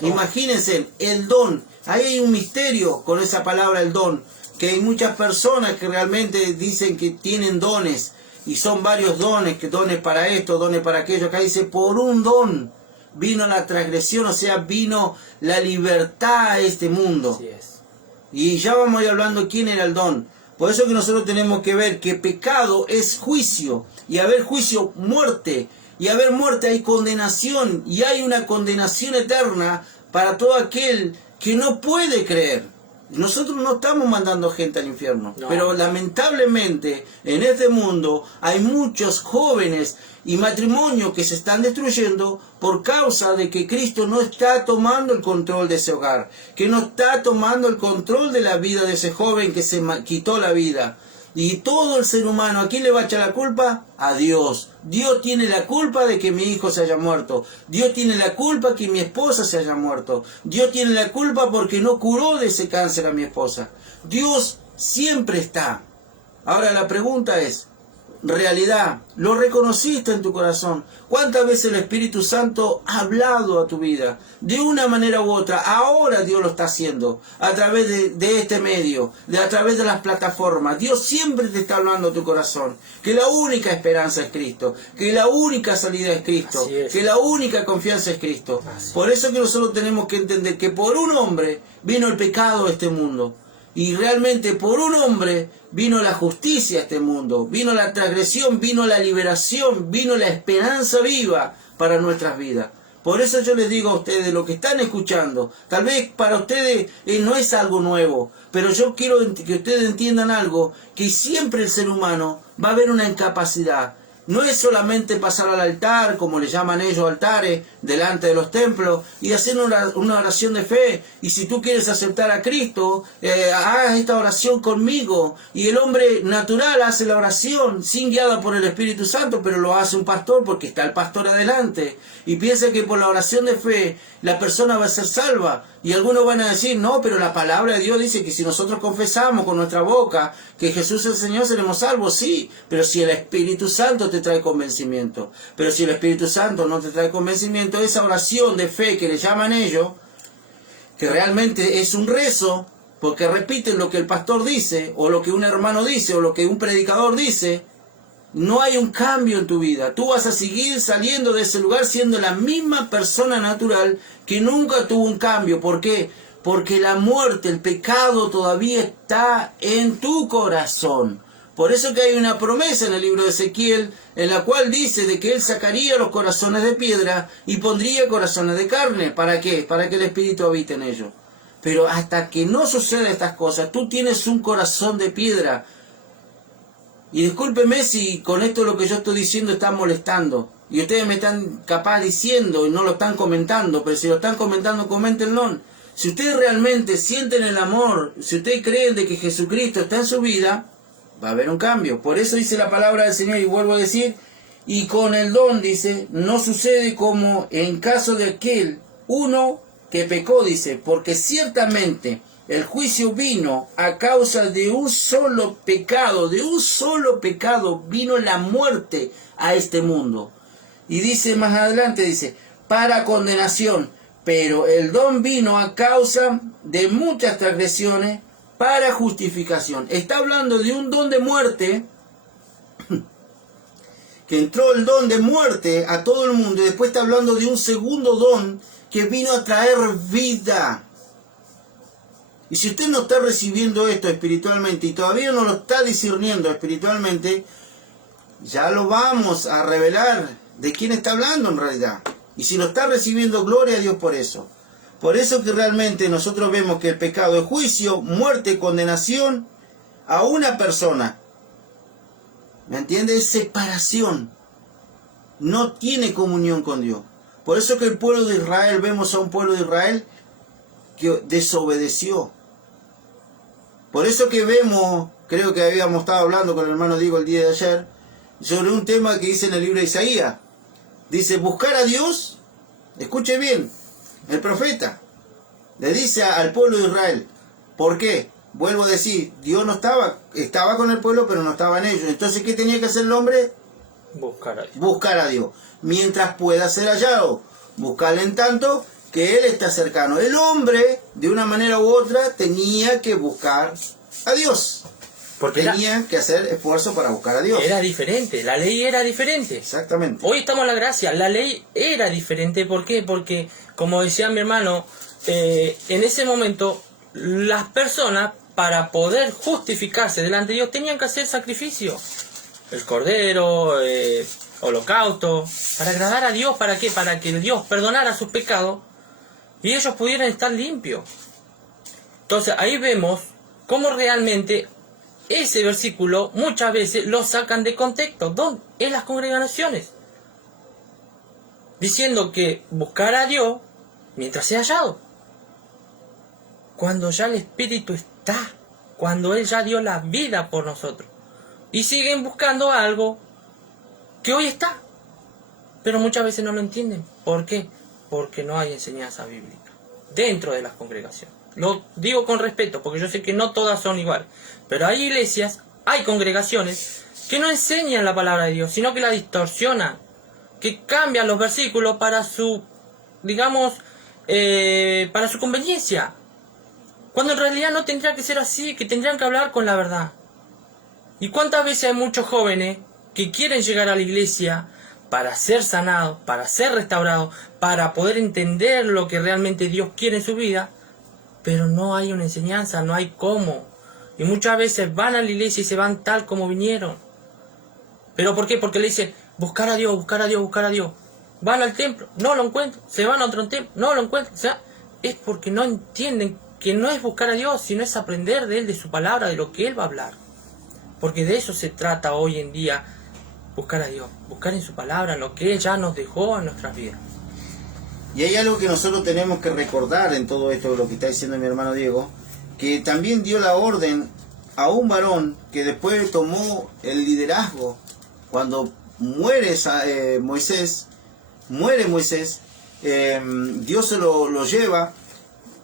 Imagínense, el don, ahí hay un misterio con esa palabra el don, que hay muchas personas que realmente dicen que tienen dones, y son varios dones, que dones para esto, dones para aquello. Acá dice, por un don vino la transgresión, o sea, vino la libertad a este mundo. Así es. Y ya vamos a ir hablando quién era el don. Por eso que nosotros tenemos que ver que pecado es juicio, y haber juicio, muerte, y haber muerte hay condenación, y hay una condenación eterna para todo aquel que no puede creer. Nosotros no estamos mandando gente al infierno, no. Pero lamentablemente en este mundo hay muchos jóvenes y matrimonios que se están destruyendo por causa de que Cristo no está tomando el control de ese hogar, que no está tomando el control de la vida de ese joven que se quitó la vida. Y todo el ser humano, ¿a quién le va a echar la culpa? A Dios. Dios tiene la culpa de que mi hijo se haya muerto. Dios tiene la culpa que mi esposa se haya muerto. Dios tiene la culpa porque no curó de ese cáncer a mi esposa. Dios siempre está. Ahora la pregunta es, realidad, ¿lo reconociste en tu corazón? ¿Cuántas veces el Espíritu Santo ha hablado a tu vida? De una manera u otra, ahora Dios lo está haciendo, a través de este medio, a través de las plataformas. Dios siempre te está hablando a tu corazón, que la única esperanza es Cristo, que la única salida es Cristo, que la única confianza es Cristo. Por eso que nosotros tenemos que entender que por un hombre vino el pecado a este mundo. Y realmente por un hombre vino la justicia a este mundo, vino la transgresión, vino la liberación, vino la esperanza viva para nuestras vidas. Por eso yo les digo a ustedes, lo que están escuchando, tal vez para ustedes no es algo nuevo, pero yo quiero que ustedes entiendan algo, que siempre el ser humano va a haber una incapacidad. No es solamente pasar al altar, como le llaman ellos altares, delante de los templos, y hacer una oración de fe. Y si tú quieres aceptar a Cristo, haz esta oración conmigo. Y el hombre natural hace la oración, sin guiada por el Espíritu Santo, pero lo hace un pastor porque está el pastor adelante. Y piensa que por la oración de fe la persona va a ser salva. Y algunos van a decir, no, pero la palabra de Dios dice que si nosotros confesamos con nuestra boca que Jesús es el Señor, seremos salvos. Sí, pero si el Espíritu Santo te trae convencimiento. Pero si el Espíritu Santo no te trae convencimiento, esa oración de fe que le llaman ellos, que realmente es un rezo, porque repiten lo que el pastor dice, o lo que un hermano dice, o lo que un predicador dice, no hay un cambio en tu vida. Tú vas a seguir saliendo de ese lugar siendo la misma persona natural que nunca tuvo un cambio. ¿Por qué? Porque la muerte, el pecado todavía está en tu corazón. Por eso que hay una promesa en el libro de Ezequiel, en la cual dice de que Él sacaría los corazones de piedra y pondría corazones de carne. ¿Para qué? Para que el Espíritu habite en ellos. Pero hasta que no sucedan estas cosas, tú tienes un corazón de piedra. Y discúlpeme si con esto lo que yo estoy diciendo está molestando. Y ustedes me están capaz diciendo y no lo están comentando, pero si lo están comentando, coméntenlo. Si ustedes realmente sienten el amor, si ustedes creen de que Jesucristo está en su vida, va a haber un cambio. Por eso dice la palabra del Señor, y vuelvo a decir, y con el don, dice, no sucede como en caso de aquel uno que pecó, dice, porque ciertamente el juicio vino a causa de un solo pecado vino la muerte a este mundo. Y dice más adelante, dice, para condenación, pero el don vino a causa de muchas transgresiones para justificación. Está hablando de un don de muerte, que entró el don de muerte a todo el mundo, y después está hablando de un segundo don que vino a traer vida. Y si usted no está recibiendo esto espiritualmente y todavía no lo está discerniendo espiritualmente, ya lo vamos a revelar de quién está hablando en realidad. Y si lo está recibiendo, gloria a Dios por eso. Por eso que realmente nosotros vemos que el pecado es juicio, muerte, condenación a una persona. ¿Me entiende? Es separación. No tiene comunión con Dios. Por eso que el pueblo de Israel, vemos a un pueblo de Israel que desobedeció. Por eso que vemos, creo que habíamos estado hablando con el hermano Diego el día de ayer, sobre un tema que dice en el libro de Isaías. Dice, buscar a Dios, escuche bien, el profeta le dice al pueblo de Israel, ¿por qué? Vuelvo a decir, Dios no estaba con el pueblo, pero no estaba en ellos. Entonces, ¿qué tenía que hacer el hombre? Buscar a Dios. Buscar a Dios, mientras pueda ser hallado. Buscarle en tanto que Él está cercano. El hombre, de una manera u otra, tenía que buscar a Dios. Porque tenía que hacer esfuerzo para buscar a Dios. Era diferente, la ley era diferente. Exactamente. Hoy estamos en la gracia, la ley era diferente. ¿Por qué? Porque, como decía mi hermano, en ese momento las personas, para poder justificarse delante de Dios, tenían que hacer sacrificio. El cordero, holocausto, para agradar a Dios. ¿Para qué? Para que Dios perdonara sus pecados y ellos pudieran estar limpios. Entonces ahí vemos cómo realmente ese versículo muchas veces lo sacan de contexto. ¿Dónde? En las congregaciones. Diciendo que buscar a Dios mientras sea hallado. Cuando ya el Espíritu está. Cuando Él ya dio la vida por nosotros. Y siguen buscando algo que hoy está. Pero muchas veces no lo entienden. ¿Por qué? Porque no hay enseñanza bíblica dentro de las congregaciones. Lo digo con respeto, porque yo sé que no todas son iguales. Pero hay iglesias, hay congregaciones que no enseñan la palabra de Dios, sino que la distorsionan, que cambian los versículos para su, digamos, para su conveniencia. Cuando en realidad no tendría que ser así, que tendrían que hablar con la verdad. ¿Y cuántas veces hay muchos jóvenes que quieren llegar a la iglesia para ser sanados, para ser restaurados, para poder entender lo que realmente Dios quiere en su vida, pero no hay una enseñanza, no hay cómo? Y muchas veces van a la iglesia y se van tal como vinieron. ¿Pero por qué? Porque le dicen, buscar a Dios, buscar a Dios, buscar a Dios. Van al templo, no lo encuentran. Se van a otro templo, no lo encuentran. O sea, es porque no entienden que no es buscar a Dios, sino es aprender de Él, de su palabra, de lo que Él va a hablar. Porque de eso se trata hoy en día, buscar a Dios, buscar en su palabra, en lo que Él ya nos dejó en nuestras vidas. Y hay algo que nosotros tenemos que recordar en todo esto, lo que está diciendo mi hermano Diego, que también dio la orden a un varón que después tomó el liderazgo. Cuando muere Moisés, Dios se lo lleva,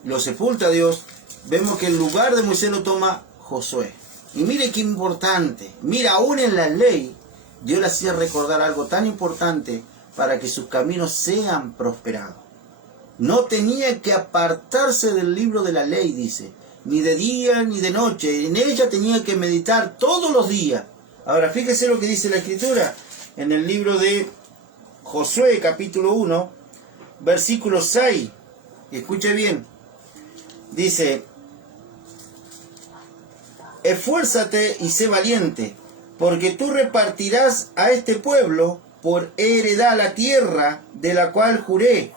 lo sepulta a Dios. Vemos que el lugar de Moisés lo toma Josué. Y mire qué importante, mira, aún en la ley, Dios le hacía recordar algo tan importante para que sus caminos sean prosperados. No tenía que apartarse del libro de la ley, dice, ni de día ni de noche. En ella tenía que meditar todos los días. Ahora, fíjese lo que dice la Escritura en el libro de Josué, capítulo 1, versículo 6. Y escuche bien. Dice, esfuérzate y sé valiente, porque tú repartirás a este pueblo por heredad la tierra de la cual juré.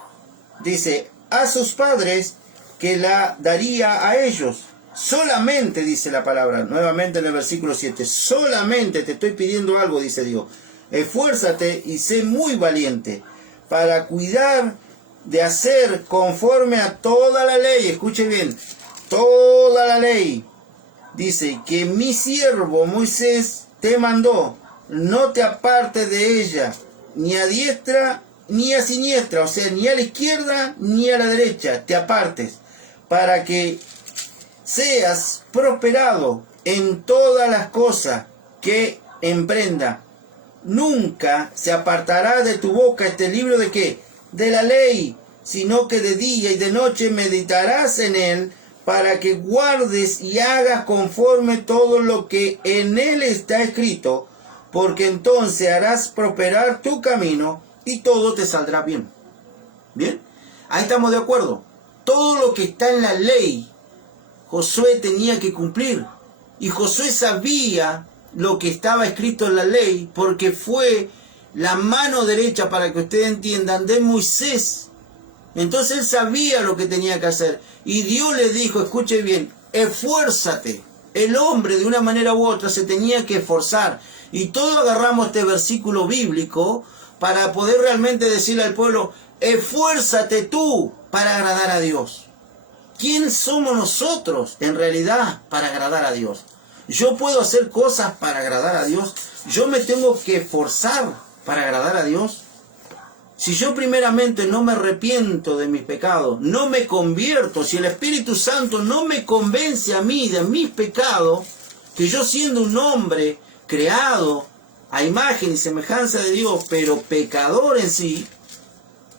Dice, a sus padres que la daría a ellos. Solamente, dice la palabra, nuevamente en el versículo 7, solamente te estoy pidiendo algo, dice Dios. Esfuérzate y sé muy valiente para cuidar de hacer conforme a toda la ley. Escuche bien, toda la ley. Dice que mi siervo Moisés te mandó, no te apartes de ella, ni a diestra ni a siniestra, o sea, ni a la izquierda ni a la derecha, te apartes, para que seas prosperado en todas las cosas que emprenda. Nunca se apartará de tu boca este libro de ¿qué? De la ley, sino que de día y de noche meditarás en él, para que guardes y hagas conforme todo lo que en él está escrito, porque entonces harás prosperar tu camino y todo te saldrá bien. ¿Bien? Ahí estamos de acuerdo. Todo lo que está en la ley, Josué tenía que cumplir. Y Josué sabía lo que estaba escrito en la ley, porque fue la mano derecha, para que ustedes entiendan, de Moisés. Entonces él sabía lo que tenía que hacer. Y Dios le dijo, escuche bien, esfuérzate. El hombre de una manera u otra se tenía que esforzar. Y todos agarramos este versículo bíblico para poder realmente decirle al pueblo, esfuérzate tú para agradar a Dios. ¿Quién somos nosotros en realidad para agradar a Dios? Yo puedo hacer cosas para agradar a Dios. Yo me tengo que esforzar para agradar a Dios. Si yo primeramente no me arrepiento de mis pecados, no me convierto, si el Espíritu Santo no me convence a mí de mis pecados, que yo siendo un hombre creado a imagen y semejanza de Dios, pero pecador en sí,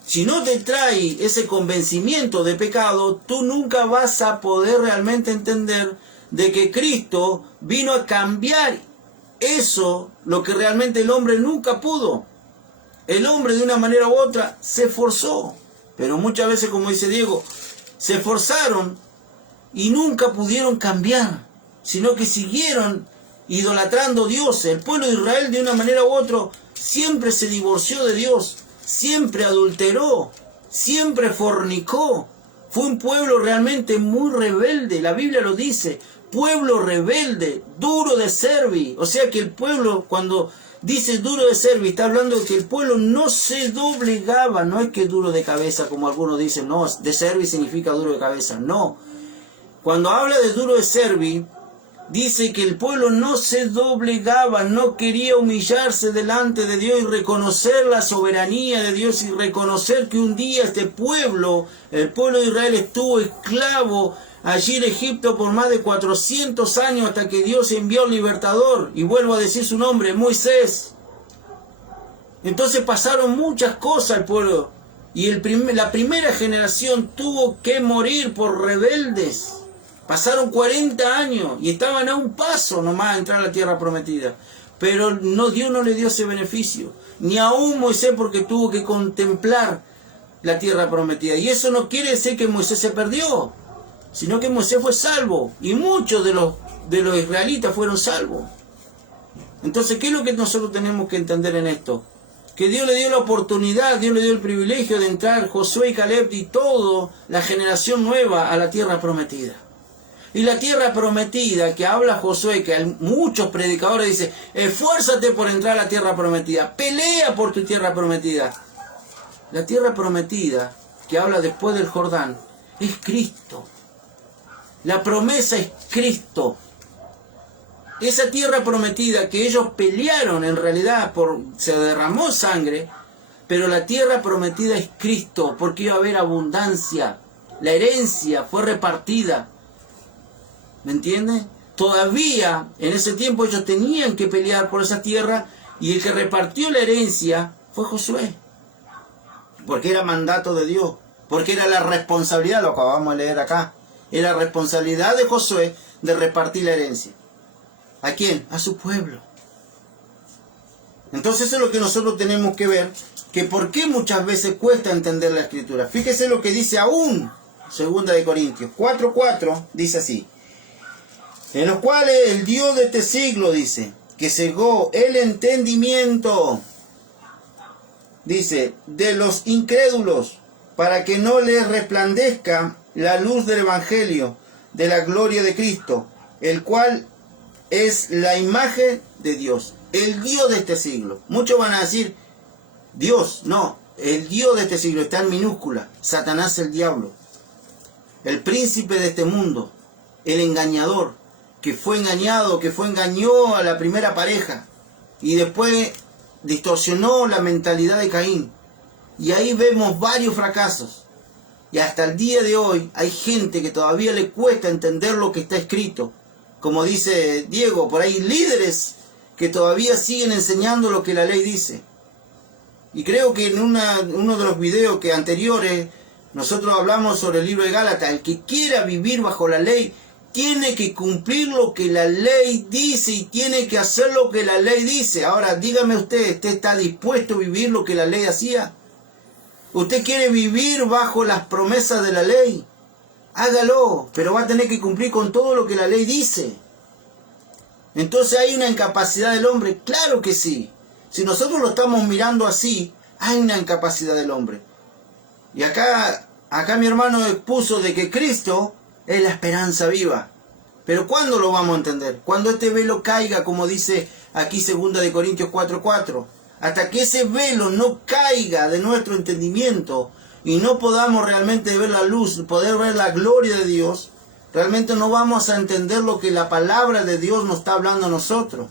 si no te trae ese convencimiento de pecado, tú nunca vas a poder realmente entender de que Cristo vino a cambiar eso, lo que realmente el hombre nunca pudo. El hombre de una manera u otra se esforzó, pero muchas veces, como dice Diego, se esforzaron y nunca pudieron cambiar, sino que siguieron idolatrando dioses. El pueblo de Israel de una manera u otra siempre se divorció de Dios, siempre adulteró, siempre fornicó. Fue un pueblo realmente muy rebelde, la Biblia lo dice, pueblo rebelde, duro de cerviz. O sea que el pueblo, cuando dice duro de cerviz, está hablando de que el pueblo no se doblegaba, no es que duro de cabeza, como algunos dicen, no, de cerviz significa duro de cabeza, no. Cuando habla de duro de cerviz, dice que el pueblo no se doblegaba, no quería humillarse delante de Dios y reconocer la soberanía de Dios y reconocer que un día este pueblo, el pueblo de Israel, estuvo esclavo allí en Egipto por más de 400 años hasta que Dios envió al libertador, y vuelvo a decir su nombre, Moisés. Entonces pasaron muchas cosas al pueblo, y la primera generación tuvo que morir por rebeldes. Pasaron 40 años y estaban a un paso nomás a entrar a la tierra prometida. Pero no, Dios no le dio ese beneficio. Ni aún Moisés, porque tuvo que contemplar la tierra prometida. Y eso no quiere decir que Moisés se perdió, sino que Moisés fue salvo. Y muchos de los israelitas fueron salvos. Entonces, ¿qué es lo que nosotros tenemos que entender en esto? Que Dios le dio la oportunidad, Dios le dio el privilegio de entrar Josué y Caleb y toda la generación nueva a la tierra prometida. Y la tierra prometida que habla Josué, que muchos predicadores dicen, esfuérzate por entrar a la tierra prometida, pelea por tu tierra prometida. La tierra prometida que habla después del Jordán es Cristo. La promesa es Cristo. Esa tierra prometida que ellos pelearon en realidad, se derramó sangre, pero la tierra prometida es Cristo, porque iba a haber abundancia. La herencia fue repartida. ¿Me entiendes? Todavía en ese tiempo ellos tenían que pelear por esa tierra, y el que repartió la herencia fue Josué. Porque era mandato de Dios, porque era la responsabilidad, lo acabamos de leer acá, era responsabilidad de Josué de repartir la herencia. ¿A quién? A su pueblo. Entonces eso es lo que nosotros tenemos que ver, que por qué muchas veces cuesta entender la Escritura. Fíjese lo que dice aún 2 de Corintios 4:4, dice así: en los cuales el Dios de este siglo, dice, que cegó el entendimiento, dice, de los incrédulos, para que no les resplandezca la luz del Evangelio, de la gloria de Cristo, el cual es la imagen de Dios, el Dios de este siglo. Muchos van a decir, Dios, no, el Dios de este siglo está en minúscula, Satanás el diablo, el príncipe de este mundo, el engañador, que fue engañado, que engañó a la primera pareja y después distorsionó la mentalidad de Caín. Y ahí vemos varios fracasos. Y hasta el día de hoy hay gente que todavía le cuesta entender lo que está escrito. Como dice Diego, por ahí líderes que todavía siguen enseñando lo que la ley dice. Y creo que en uno de los videos que anteriores nosotros hablamos sobre el libro de Gálatas, el que quiera vivir bajo la ley, tiene que cumplir lo que la ley dice y tiene que hacer lo que la ley dice. Ahora, dígame ¿usted está dispuesto a vivir lo que la ley hacía? ¿Usted quiere vivir bajo las promesas de la ley? Hágalo, pero va a tener que cumplir con todo lo que la ley dice. Entonces, ¿hay una incapacidad del hombre? Claro que sí. Si nosotros lo estamos mirando así, hay una incapacidad del hombre. Y acá mi hermano expuso de que Cristo es la esperanza viva. Pero ¿cuándo lo vamos a entender? Cuando este velo caiga, como dice aquí 2 de Corintios 4:4. Hasta que ese velo no caiga de nuestro entendimiento y no podamos realmente ver la luz, poder ver la gloria de Dios, realmente no vamos a entender lo que la palabra de Dios nos está hablando a nosotros.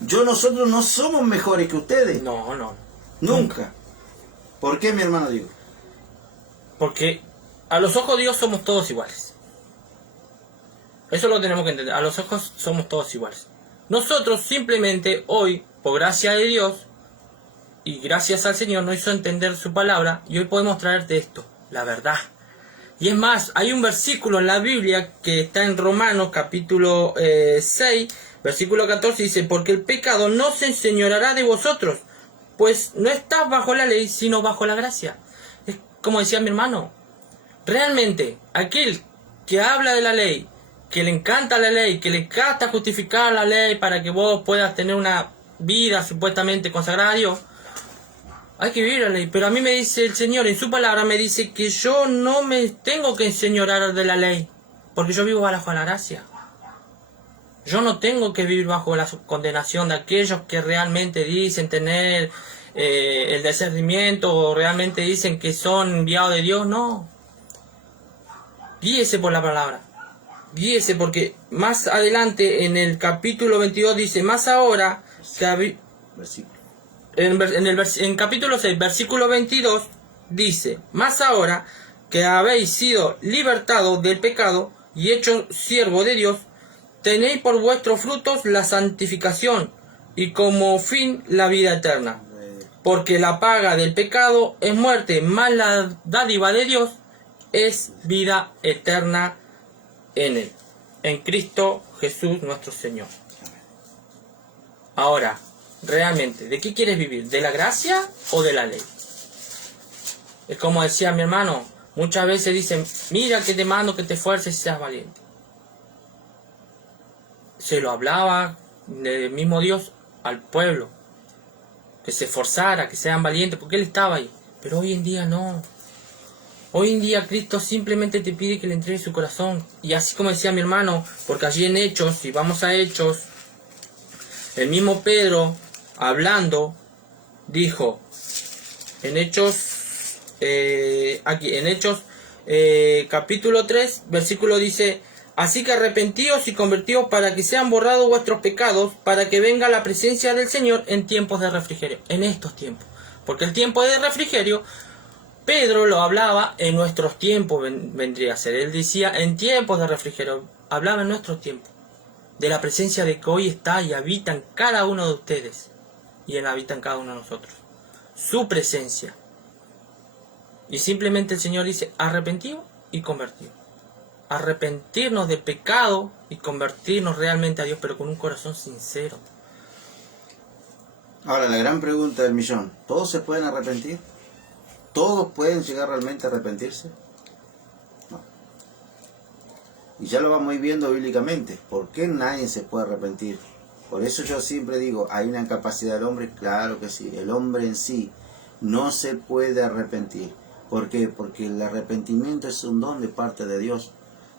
Nosotros no somos mejores que ustedes. No. Nunca. ¿Por qué, mi hermano Diego? Porque a los ojos de Dios somos todos iguales. Eso lo tenemos que entender. A los ojos somos todos iguales. Nosotros simplemente hoy, por gracia de Dios y gracias al Señor, nos hizo entender su palabra y hoy podemos traerte esto, la verdad. Y es más, hay un versículo en la Biblia que está en Romanos capítulo 6, versículo 14, dice: porque el pecado no se enseñoreará de vosotros, pues no estás bajo la ley, sino bajo la gracia. Es como decía mi hermano, realmente aquel que habla de la ley, que le encanta la ley, que le encanta justificar la ley para que vos puedas tener una vida supuestamente consagrada a Dios, hay que vivir la ley. Pero a mí me dice el Señor, en su palabra me dice que yo no me tengo que enseñorear de la ley, porque yo vivo bajo la gracia. Yo no tengo que vivir bajo la condenación de aquellos que realmente dicen tener el discernimiento o realmente dicen que son enviados de Dios. No. Guíese por la palabra. Guíese, porque más adelante en el capítulo 22 dice: más ahora que en capítulo 6, versículo 22 dice: más ahora que habéis sido libertados del pecado y hechos siervos de Dios, tenéis por vuestros frutos la santificación y como fin la vida eterna. Porque la paga del pecado es muerte, mas la dádiva de Dios es vida eterna en Él, en Cristo Jesús nuestro Señor. Ahora, realmente, ¿de qué quieres vivir? ¿De la gracia o de la ley? Es como decía mi hermano, muchas veces dicen: mira que te mando que te esfuerces y seas valiente. Se lo hablaba del mismo Dios al pueblo, que se esforzara, que sean valientes, porque Él estaba ahí. Pero hoy en día no. Hoy en día Cristo simplemente te pide que le entregues su corazón. Y así como decía mi hermano, porque allí en Hechos, si vamos a Hechos, el mismo Pedro, hablando, dijo, en Hechos, capítulo 3, versículo dice: así que arrepentíos y convertíos para que sean borrados vuestros pecados, para que venga la presencia del Señor en tiempos de refrigerio. En estos tiempos. Porque el tiempo de refrigerio, Pedro lo hablaba en nuestros tiempos, vendría a ser. Él decía en tiempos de refrigerio, hablaba en nuestros tiempos. De la presencia de que hoy está y habita en cada uno de ustedes. Y Él habita en cada uno de nosotros. Su presencia. Y simplemente el Señor dice: arrepentido y convertido. Arrepentirnos del pecado y convertirnos realmente a Dios, pero con un corazón sincero. Ahora, la gran pregunta del millón: ¿todos se pueden arrepentir? ¿Todos pueden llegar realmente a arrepentirse? No. Y ya lo vamos a ir viendo bíblicamente. ¿Por qué nadie se puede arrepentir? Por eso yo siempre digo, ¿hay una incapacidad del hombre? Claro que sí. El hombre en sí no se puede arrepentir. ¿Por qué? Porque el arrepentimiento es un don de parte de Dios.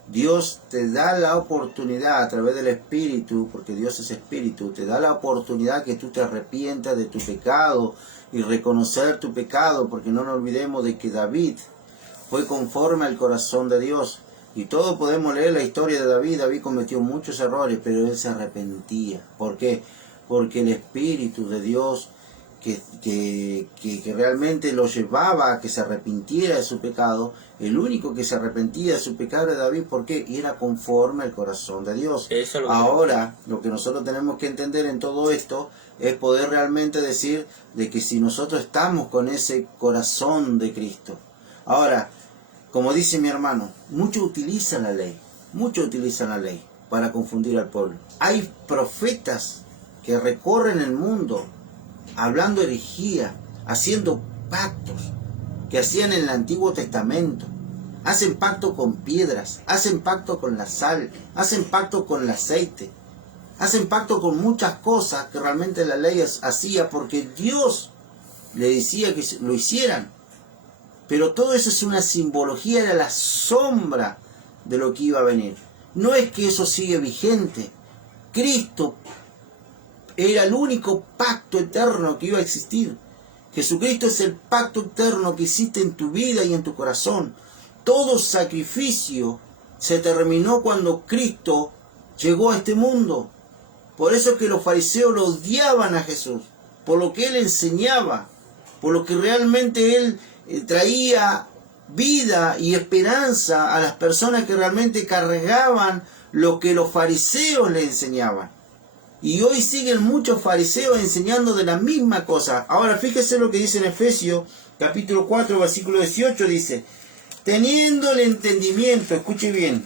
Dios te da la oportunidad a través del Espíritu, porque Dios es Espíritu, te da la oportunidad que tú te arrepientas de tu pecado y reconocer tu pecado, porque no nos olvidemos de que David fue conforme al corazón de Dios. Y todos podemos leer la historia de David. David cometió muchos errores, pero él se arrepentía. ¿Por qué? Porque el Espíritu de Dios que realmente lo llevaba a que se arrepintiera de su pecado, el único que se arrepentía de su pecado era David. ¿Por qué? Y era conforme al corazón de Dios. Ahora, lo que nosotros tenemos que entender en todo esto es poder realmente decir de que si nosotros estamos con ese corazón de Cristo, Ahora, como dice mi hermano, muchos utilizan la ley para confundir al pueblo. Hay profetas que recorren el mundo hablando herejía, haciendo pactos que hacían en el Antiguo Testamento. Hacen pacto con piedras, hacen pacto con la sal, hacen pacto con el aceite, hacen pacto con muchas cosas que realmente la ley hacía porque Dios le decía que lo hicieran. Pero todo eso es una simbología, era la sombra de lo que iba a venir. No es que eso sigue vigente. Cristo era el único pacto eterno que iba a existir. Jesucristo es el pacto eterno que existe en tu vida y en tu corazón. Todo sacrificio se terminó cuando Cristo llegó a este mundo. Por eso es que los fariseos lo odiaban a Jesús, por lo que Él enseñaba, por lo que realmente Él traía vida y esperanza a las personas que realmente cargaban lo que los fariseos le enseñaban. Y hoy siguen muchos fariseos enseñando de la misma cosa. Ahora fíjese lo que dice en Efesios capítulo 4 versículo 18, dice: teniendo el entendimiento, escuche bien,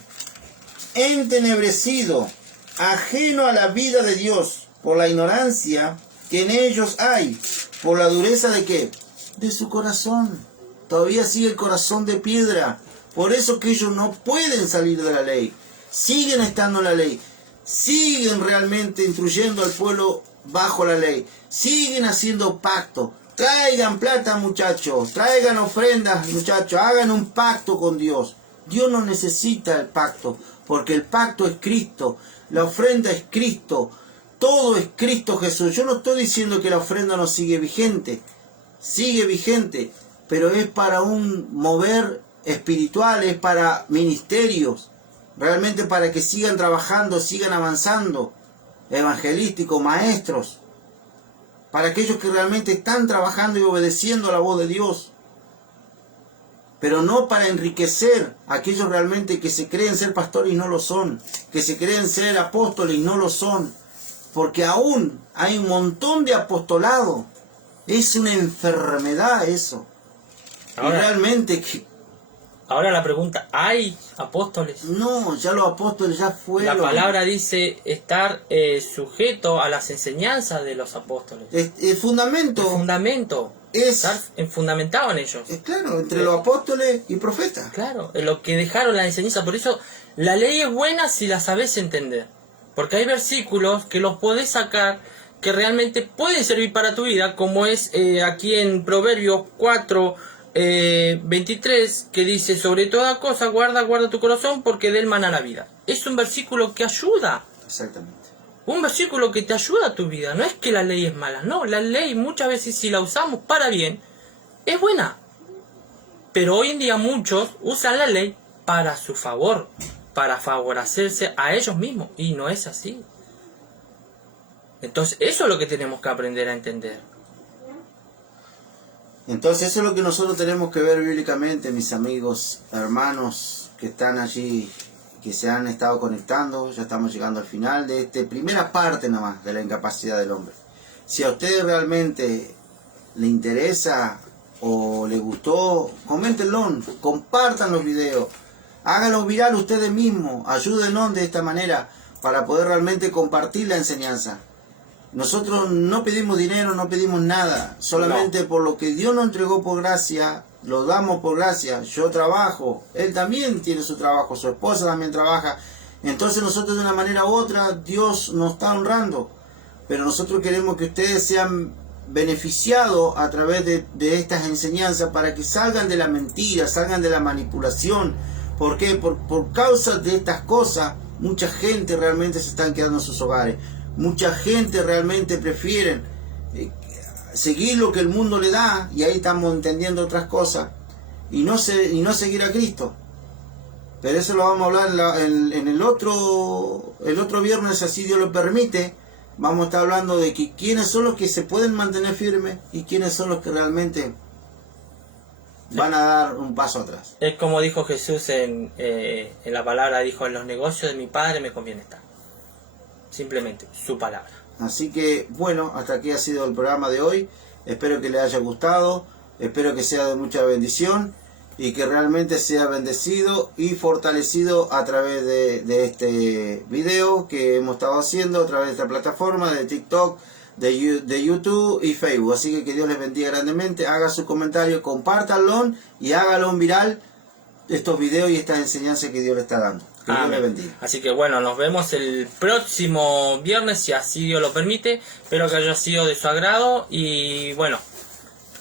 entenebrecido, ajeno a la vida de Dios, por la ignorancia que en ellos hay, por la dureza de ¿qué? De su corazón. Todavía sigue el corazón de piedra. Por eso que ellos no pueden salir de la ley. Siguen estando en la ley. Siguen realmente instruyendo al pueblo bajo la ley. Siguen haciendo pacto. Traigan plata, muchachos. Traigan ofrendas, muchachos. Hagan un pacto con Dios. Dios no necesita el pacto, porque el pacto es Cristo. La ofrenda es Cristo. Todo es Cristo Jesús. Yo no estoy diciendo que la ofrenda no sigue vigente. Sigue vigente, pero es para un mover espiritual, es para ministerios, realmente para que sigan trabajando, sigan avanzando, evangelísticos, maestros, para aquellos que realmente están trabajando y obedeciendo a la voz de Dios, pero no para enriquecer a aquellos realmente que se creen ser pastores y no lo son, que se creen ser apóstoles y no lo son, porque aún hay un montón de apostolado. Es una enfermedad eso. Ahora, y realmente que... Ahora la pregunta, ¿hay apóstoles? No, ya los apóstoles ya fueron. La palabra dice estar sujeto a las enseñanzas de los apóstoles. El fundamento. El fundamento. Es... Estar fundamentado en ellos. Es claro, entre los apóstoles y profetas. Claro, en lo que dejaron la enseñanza. Por eso la ley es buena si la sabes entender. Porque hay versículos que los podés sacar que realmente pueden servir para tu vida, como es aquí en Proverbios 4, 23, que dice: sobre toda cosa guarda tu corazón, porque de él mana la vida. Es un versículo que ayuda. Exactamente. Un versículo que te ayuda a tu vida. No es que la ley es mala, no, la ley muchas veces, si la usamos para bien, es buena. Pero hoy en día muchos usan la ley para su favor, para favorecerse a ellos mismos, y no es así. Entonces eso es lo que tenemos que aprender a entender. Entonces eso es lo que nosotros tenemos que ver bíblicamente, mis amigos, hermanos que están allí, que se han estado conectando. Ya estamos llegando al final de esta primera parte nada más de la incapacidad del hombre. Si a ustedes realmente le interesa o le gustó, coméntenlo, compartan los videos, háganlo viral ustedes mismos, ayúdenos de esta manera para poder realmente compartir la enseñanza. Nosotros no pedimos dinero, no pedimos nada, solamente por lo que Dios nos entregó por gracia, lo damos por gracia. Yo trabajo, él también tiene su trabajo, su esposa también trabaja. Entonces nosotros de una manera u otra, Dios nos está honrando. Pero nosotros queremos que ustedes sean beneficiados a través de estas enseñanzas para que salgan de la mentira, salgan de la manipulación. ¿Por qué? Por causa de estas cosas, mucha gente realmente se están quedando en sus hogares. Mucha gente realmente prefiere seguir lo que el mundo le da, y ahí estamos entendiendo otras cosas, y no seguir a Cristo. Pero eso lo vamos a hablar en el otro viernes, así Dios lo permite. Vamos a estar hablando de que quiénes son los que se pueden mantener firmes y quiénes son los que realmente van a dar un paso atrás. Es como dijo Jesús en la palabra, dijo: en los negocios de mi Padre me conviene estar. Simplemente su palabra. Así que bueno, hasta aquí ha sido el programa de hoy. Espero que les haya gustado, espero que sea de mucha bendición, y que realmente sea bendecido y fortalecido a través de este video que hemos estado haciendo a través de esta plataforma de TikTok, de YouTube y Facebook. Así que Dios les bendiga grandemente. Haga su comentario, compártanlo y háganlo viral estos videos y estas enseñanzas que Dios le está dando. Que Dios les bendiga. Así que bueno, nos vemos el próximo viernes, si así Dios lo permite. Espero que haya sido de su agrado y bueno,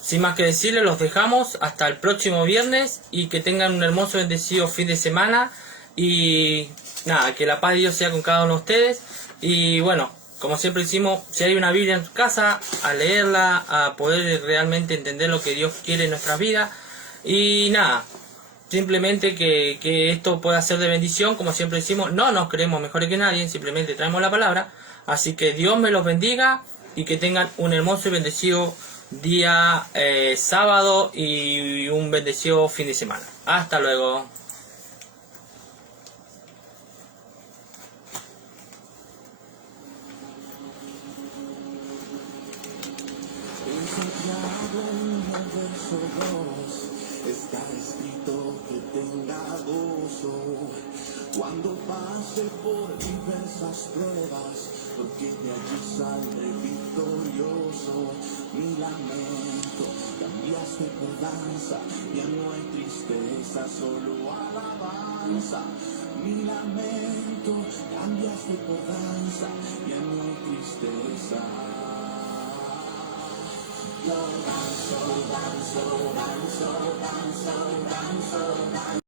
sin más que decirles, los dejamos hasta el próximo viernes y que tengan un hermoso bendecido fin de semana y nada, que la paz de Dios sea con cada uno de ustedes. Y bueno, como siempre decimos, si hay una Biblia en tu casa, a leerla, a poder realmente entender lo que Dios quiere en nuestras vidas. Y nada, simplemente que esto pueda ser de bendición. Como siempre decimos, no nos creemos mejores que nadie, simplemente traemos la palabra. Así que Dios me los bendiga y que tengan un hermoso y bendecido día sábado y un bendecido fin de semana. Hasta luego. Está escrito que tenga gozo cuando pase por diversas pruebas, porque de allí saldré victorioso. Mi lamento cambiaste por danza, ya no hay tristeza, solo alabanza. Mi lamento cambiaste por danza, ya no hay tristeza. Yo danzo, danzo, danzo, danzo, danzo, danzo.